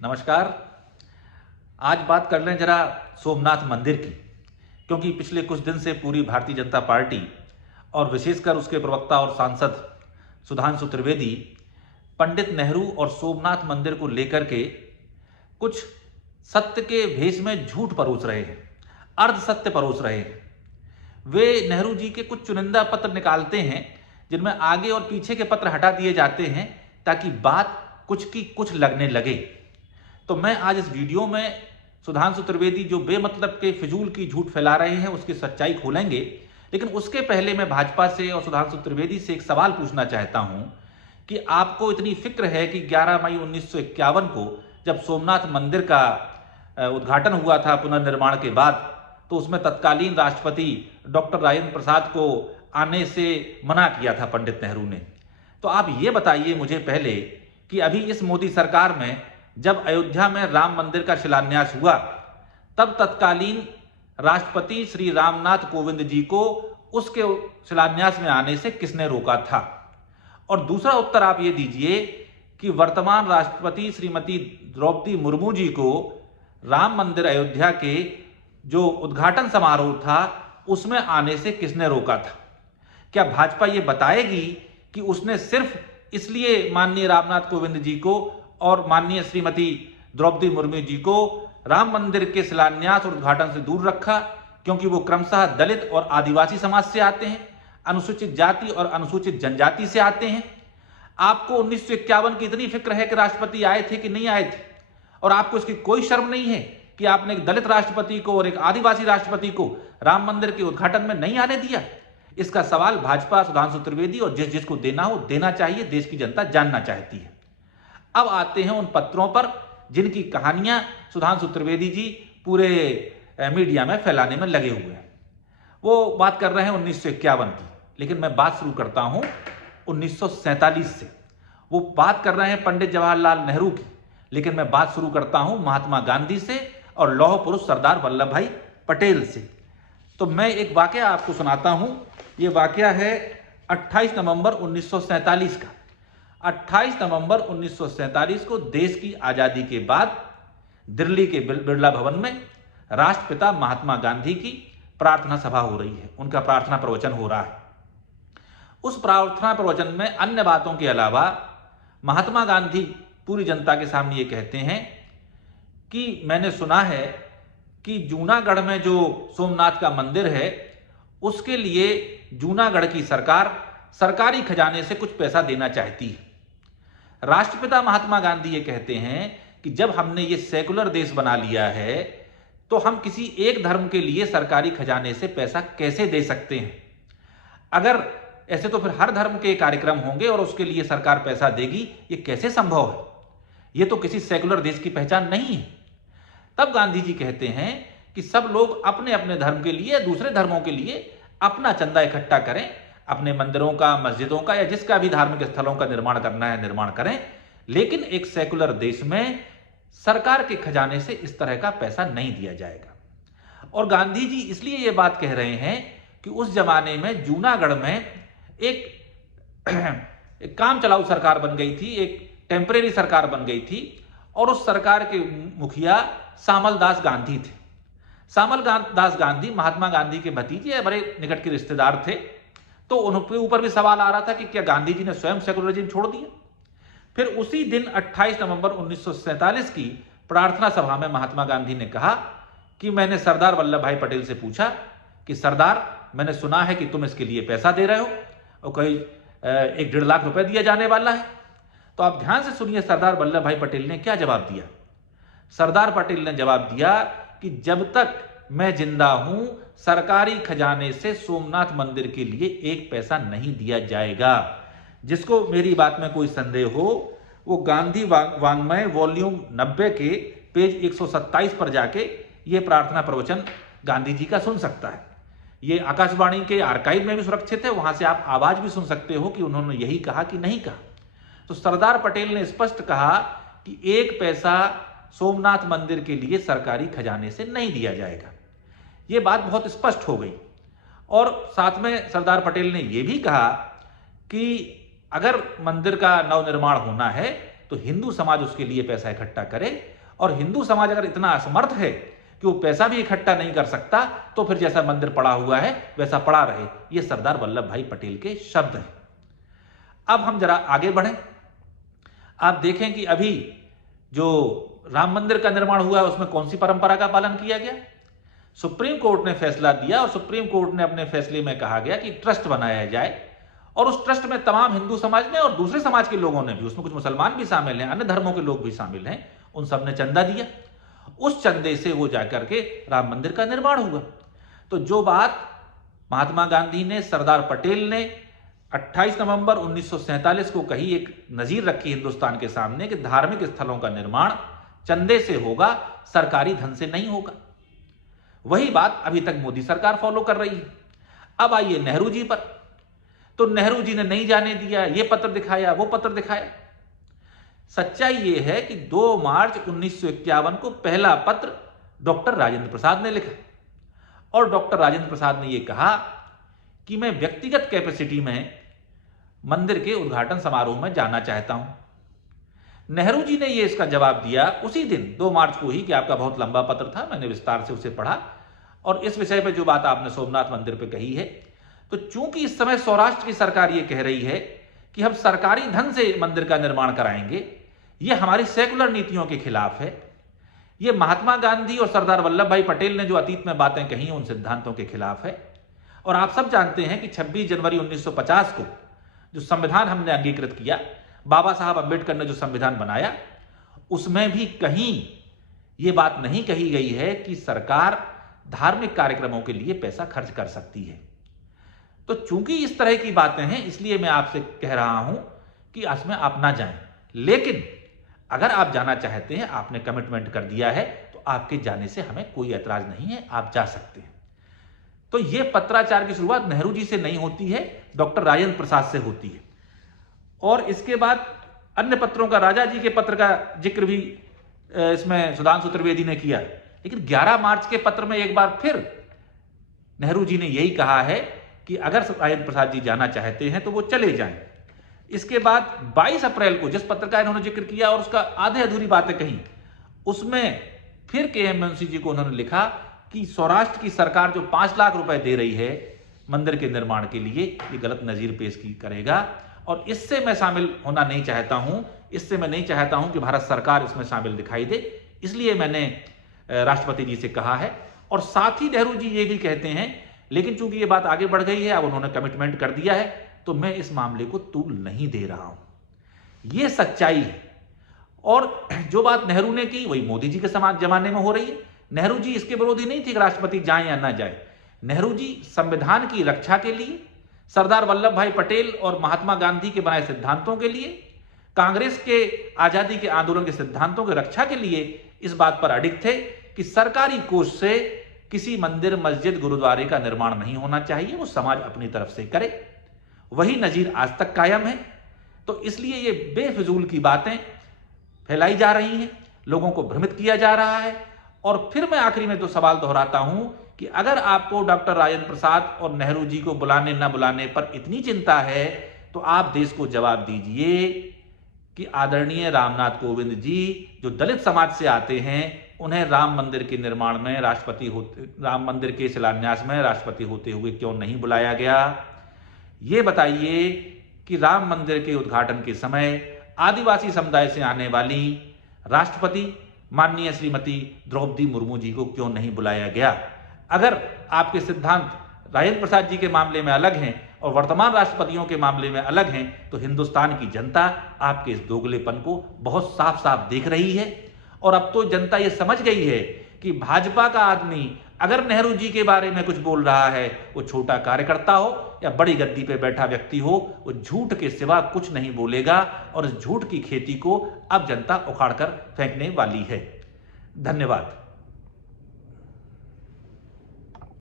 नमस्कार। आज बात कर लें जरा सोमनाथ मंदिर की, क्योंकि पिछले कुछ दिन से पूरी भारतीय जनता पार्टी और विशेषकर उसके प्रवक्ता और सांसद सुधांशु त्रिवेदी पंडित नेहरू और सोमनाथ मंदिर को लेकर के कुछ सत्य के भेष में झूठ परोस रहे हैं, अर्ध सत्य परोस रहे हैं। वे नेहरू जी के कुछ चुनिंदा पत्र निकालते हैं जिनमें आगे और पीछे के पत्र हटा दिए जाते हैं ताकि बात कुछ की कुछ लगने लगे। तो मैं आज इस वीडियो में सुधांशु त्रिवेदी जो बेमतलब के फिजूल की झूठ फैला रहे हैं उसकी सच्चाई खोलेंगे, लेकिन उसके पहले मैं भाजपा से और सुधांशु त्रिवेदी से एक सवाल पूछना चाहता हूं कि आपको इतनी फिक्र है कि 11 मई 1951 को जब सोमनाथ मंदिर का उद्घाटन हुआ था पुनर्निर्माण के बाद, तो उसमें तत्कालीन राष्ट्रपति डॉक्टर राजेंद्र प्रसाद को आने से मना किया था पंडित नेहरू ने। तो आप ये बताइए मुझे पहले कि अभी इस मोदी सरकार में जब अयोध्या में राम मंदिर का शिलान्यास हुआ, तब तत्कालीन राष्ट्रपति श्री रामनाथ कोविंद जी को उसके शिलान्यास में आने से किसने रोका था? और दूसरा उत्तर आप ये दीजिए कि वर्तमान राष्ट्रपति श्रीमती द्रौपदी मुर्मू जी को राम मंदिर अयोध्या के जो उद्घाटन समारोह था उसमें आने से किसने रोका था? क्या भाजपा ये बताएगी कि उसने सिर्फ इसलिए माननीय रामनाथ कोविंद जी को और माननीय श्रीमती द्रौपदी मुर्मू जी को राम मंदिर के शिलान्यास और उद्घाटन से दूर रखा क्योंकि वो क्रमशः दलित और आदिवासी समाज से आते हैं, अनुसूचित जाति और अनुसूचित जनजाति से आते हैं? आपको 1951 की इतनी फिक्र है कि राष्ट्रपति आए थे कि नहीं आए थे, और आपको इसकी कोई शर्म नहीं है कि आपने एक दलित राष्ट्रपति को और एक आदिवासी राष्ट्रपति को राम मंदिर के उद्घाटन में नहीं आने दिया? इसका सवाल भाजपा, सुधांशु त्रिवेदी और जिसको देना हो देना चाहिए, देश की जनता जानना चाहती है। अब आते हैं उन पत्रों पर जिनकी कहानियां सुधांशु त्रिवेदी जी पूरे मीडिया में फैलाने में लगे हुए हैं। वो बात कर रहे हैं 1951 की, लेकिन मैं बात शुरू करता हूं 1947 से। वो बात कर रहे हैं पंडित जवाहरलाल नेहरू की, लेकिन मैं बात शुरू करता हूं महात्मा गांधी से और लौह पुरुष सरदार वल्लभ भाई पटेल से। तो मैं एक वाकया आपको सुनाता हूं। ये वाकया है 28 नवंबर 1947 का। 28 नवंबर 1947 को देश की आजादी के बाद दिल्ली के बिरला भवन में राष्ट्रपिता महात्मा गांधी की प्रार्थना सभा हो रही है, उनका प्रार्थना प्रवचन हो रहा है। उस प्रार्थना प्रवचन में अन्य बातों के अलावा महात्मा गांधी पूरी जनता के सामने ये कहते हैं कि मैंने सुना है कि जूनागढ़ में जो सोमनाथ का मंदिर है उसके लिए जूनागढ़ की सरकार सरकारी खजाने से कुछ पैसा देना चाहती है। राष्ट्रपिता महात्मा गांधी ये कहते हैं कि जब हमने ये सेकुलर देश बना लिया है तो हम किसी एक धर्म के लिए सरकारी खजाने से पैसा कैसे दे सकते हैं? अगर ऐसे तो फिर हर धर्म के कार्यक्रम होंगे और उसके लिए सरकार पैसा देगी, ये कैसे संभव है? ये तो किसी सेकुलर देश की पहचान नहीं है। तब गांधी जी कहते हैं कि सब लोग अपने अपने धर्म के लिए, दूसरे धर्मों के लिए अपना चंदा इकट्ठा करें, अपने मंदिरों का, मस्जिदों का या जिसका भी धार्मिक स्थलों का निर्माण करना है निर्माण करें, लेकिन एक सेकुलर देश में सरकार के खजाने से इस तरह का पैसा नहीं दिया जाएगा। और गांधी जी इसलिए यह बात कह रहे हैं कि उस जमाने में जूनागढ़ में एक काम चलाऊ सरकार बन गई थी, एक टेम्परेरी सरकार बन गई थी, और उस सरकार के मुखिया सामल दास गांधी थे। सामल दास गांधी महात्मा गांधी के भतीजे, बड़े निकट के रिश्तेदार थे। तो उनके ऊपर भी सवाल आ रहा था कि क्या गांधी जी ने स्वयं सेकुलरिज्म छोड़ दिया? फिर उसी दिन 28 नवंबर 1947 की प्रार्थना सभा में महात्मा गांधी ने कहा कि मैंने सरदार वल्लभ भाई पटेल से पूछा कि सरदार, मैंने सुना है कि तुम इसके लिए पैसा दे रहे हो और कहीं 1-1.5 लाख रुपए दिया जाने वाला है। तो आप ध्यान से सुनिए सरदार वल्लभ भाई पटेल ने क्या जवाब दिया। सरदार पटेल ने जवाब दिया कि जब तक मैं जिंदा हूं सरकारी खजाने से सोमनाथ मंदिर के लिए एक पैसा नहीं दिया जाएगा। जिसको मेरी बात में कोई संदेह हो वो गांधी वाङ्मय वॉल्यूम 90 के पेज 127 पर जाके ये प्रार्थना प्रवचन गांधी जी का सुन सकता है। ये आकाशवाणी के आर्काइव में भी सुरक्षित है, वहां से आप आवाज भी सुन सकते हो कि उन्होंने यही कहा कि नहीं कहा। तो सरदार पटेल ने स्पष्ट कहा कि एक पैसा सोमनाथ मंदिर के लिए सरकारी खजाने से नहीं दिया जाएगा। यह बात बहुत स्पष्ट हो गई। और साथ में सरदार पटेल ने यह भी कहा कि अगर मंदिर का नवनिर्माण होना है तो हिंदू समाज उसके लिए पैसा इकट्ठा करे, और हिंदू समाज अगर इतना असमर्थ है कि वो पैसा भी इकट्ठा नहीं कर सकता, तो फिर जैसा मंदिर पड़ा हुआ है वैसा पड़ा रहे। ये सरदार वल्लभ भाई पटेल के शब्द हैं। अब हम जरा आगे बढ़ें। आप देखें कि अभी जो राम मंदिर का निर्माण हुआ है उसमें कौन सी परंपरा का पालन किया गया। सुप्रीम कोर्ट ने फैसला दिया और सुप्रीम कोर्ट ने अपने फैसले में कहा गया कि ट्रस्ट बनाया जाए, और उस ट्रस्ट में तमाम हिंदू समाज ने और दूसरे समाज के लोगों ने भी, उसमें कुछ मुसलमान भी शामिल हैं, अन्य धर्मों के लोग भी शामिल हैं, उन सब ने चंदा दिया। उस चंदे से वो जाकर के राम मंदिर का निर्माण हुआ। तो जो बात महात्मा गांधी ने, सरदार पटेल ने 28 नवंबर 1947 को कही, एक नजीर रखी हिंदुस्तान के सामने कि धार्मिक स्थलों का निर्माण चंदे से होगा, सरकारी धन से नहीं होगा, वही बात अभी तक मोदी सरकार फॉलो कर रही है। अब आइए नेहरू जी पर। तो नेहरू जी ने नहीं जाने दिया, ये पत्र दिखाया, वो पत्र दिखाया। सच्चाई ये है कि 2 मार्च 1951 को पहला पत्र डॉक्टर राजेंद्र प्रसाद ने लिखा, और डॉक्टर राजेंद्र प्रसाद ने यह कहा कि मैं व्यक्तिगत कैपेसिटी में मंदिर के उद्घाटन समारोह में जाना चाहता हूं। नेहरू जी ने यह इसका जवाब दिया उसी दिन 2 मार्च को ही, कि आपका बहुत लंबा पत्र था, मैंने विस्तार से उसे पढ़ा, और इस विषय पर जो बात आपने सोमनाथ मंदिर पे कही है, तो चूंकि इस समय सौराष्ट्र की सरकार यह कह रही है कि हम सरकारी धन से मंदिर का निर्माण कराएंगे, यह हमारी सेकुलर नीतियों के खिलाफ है, यह महात्मा गांधी और सरदार वल्लभ भाई पटेल ने जो अतीत में बातें कही उन सिद्धांतों के खिलाफ है। और आप सब जानते हैं कि 26 जनवरी 1950 को जो संविधान हमने अंगीकृत किया, बाबा साहब अंबेडकर ने जो संविधान बनाया, उसमें भी कहीं यह बात नहीं कही गई है कि सरकार धार्मिक कार्यक्रमों के लिए पैसा खर्च कर सकती है। तो चूंकि इस तरह की बातें हैं, इसलिए मैं आपसे कह रहा हूं कि इसमें आप ना जाएं। लेकिन अगर आप जाना चाहते हैं, आपने कमिटमेंट कर दिया है, तो आपके जाने से हमें कोई ऐतराज नहीं है, आप जा सकते हैं। तो यह पत्राचार की शुरुआत नेहरू जी से नहीं होती है, डॉक्टर राजेंद्र प्रसाद से होती है। और इसके बाद अन्य पत्रों का, राजा जी के पत्र का जिक्र भी इसमें सुधांशु त्रिवेदी ने किया। लेकिन 11 मार्च के पत्र में एक बार फिर नेहरू जी ने यही कहा है कि अगर राजेंद्र प्रसाद जी जाना चाहते हैं तो वो चले जाएं। इसके बाद 22 अप्रैल को जिस पत्र का इन्होंने जिक्र किया और उसका आधे अधूरी बातें कही, उसमें फिर के.एम. मुंशी जी को उन्होंने लिखा कि सौराष्ट्र की सरकार जो 5 लाख रुपए दे रही है मंदिर के निर्माण के लिए, ये गलत नजीर पेश की करेगा, और इससे मैं शामिल होना नहीं चाहता हूं, इससे मैं नहीं चाहता हूं कि भारत सरकार इसमें शामिल दिखाई दे, इसलिए मैंने राष्ट्रपति जी से कहा है। और साथ ही नेहरू जी ये भी कहते हैं, लेकिन चूंकि ये बात आगे बढ़ गई है, अब उन्होंने कमिटमेंट कर दिया है, तो मैं इस मामले को तूल नहीं दे रहा हूं। यह सच्चाई है। और जो बात नेहरू ने की वही मोदी जी के जमाने में हो रही है। नेहरू जी इसके विरोधी नहीं थे कि राष्ट्रपति जाए या ना जाए। नेहरू जी संविधान की रक्षा के लिए, सरदार वल्लभ भाई पटेल और महात्मा गांधी के बनाए सिद्धांतों के लिए, कांग्रेस के आजादी के आंदोलन के सिद्धांतों की रक्षा के लिए इस बात पर अडिग थे कि सरकारी कोष से किसी मंदिर, मस्जिद, गुरुद्वारे का निर्माण नहीं होना चाहिए, वो समाज अपनी तरफ से करे। वही नजीर आज तक कायम है। तो इसलिए ये बेफिजूल की बातें फैलाई जा रही हैं, लोगों को भ्रमित किया जा रहा है। और फिर मैं आखिरी में तो सवाल दोहराता हूं कि अगर आपको डॉक्टर राजेंद्र प्रसाद और नेहरू जी को बुलाने न बुलाने पर इतनी चिंता है, तो आप देश को जवाब दीजिए कि आदरणीय रामनाथ कोविंद जी जो दलित समाज से आते हैं, उन्हें राम मंदिर के निर्माण में राम मंदिर के शिलान्यास में राष्ट्रपति होते हुए क्यों नहीं बुलाया गया। ये बताइए कि राम मंदिर के उद्घाटन के समय आदिवासी समुदाय से आने वाली राष्ट्रपति माननीय श्रीमती द्रौपदी मुर्मू जी को क्यों नहीं बुलाया गया। अगर आपके सिद्धांत राजेंद्र प्रसाद जी के मामले में अलग हैं और वर्तमान राष्ट्रपतियों के मामले में अलग हैं, तो हिंदुस्तान की जनता आपके इस दोगलेपन को बहुत साफ साफ देख रही है। और अब तो जनता ये समझ गई है कि भाजपा का आदमी अगर नेहरू जी के बारे में कुछ बोल रहा है, वो छोटा कार्यकर्ता हो या बड़ी गद्दी पे बैठा व्यक्ति हो, वो झूठ के सिवा कुछ नहीं बोलेगा। और इस झूठ की खेती को अब जनता उखाड़ कर फेंकने वाली है। धन्यवाद।